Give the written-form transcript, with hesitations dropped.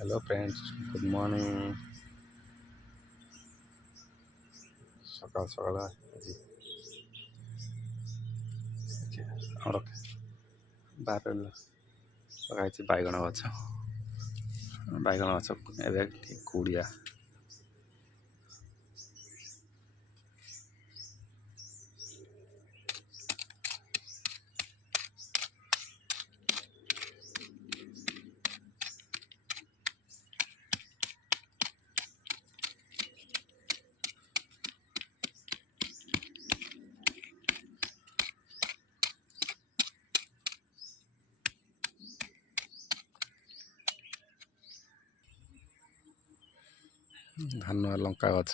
Hello friends, good morning. ସକାଳ ସକାଳ ଆଜି ଆମର ବାରରେ ଲଗାହେଇଛି ବାଇଗଣ ଗଛ ଏବେ ଠିକ୍ କୁଡ଼ିଆ। ଧାନ ଲଙ୍କା ଗଛ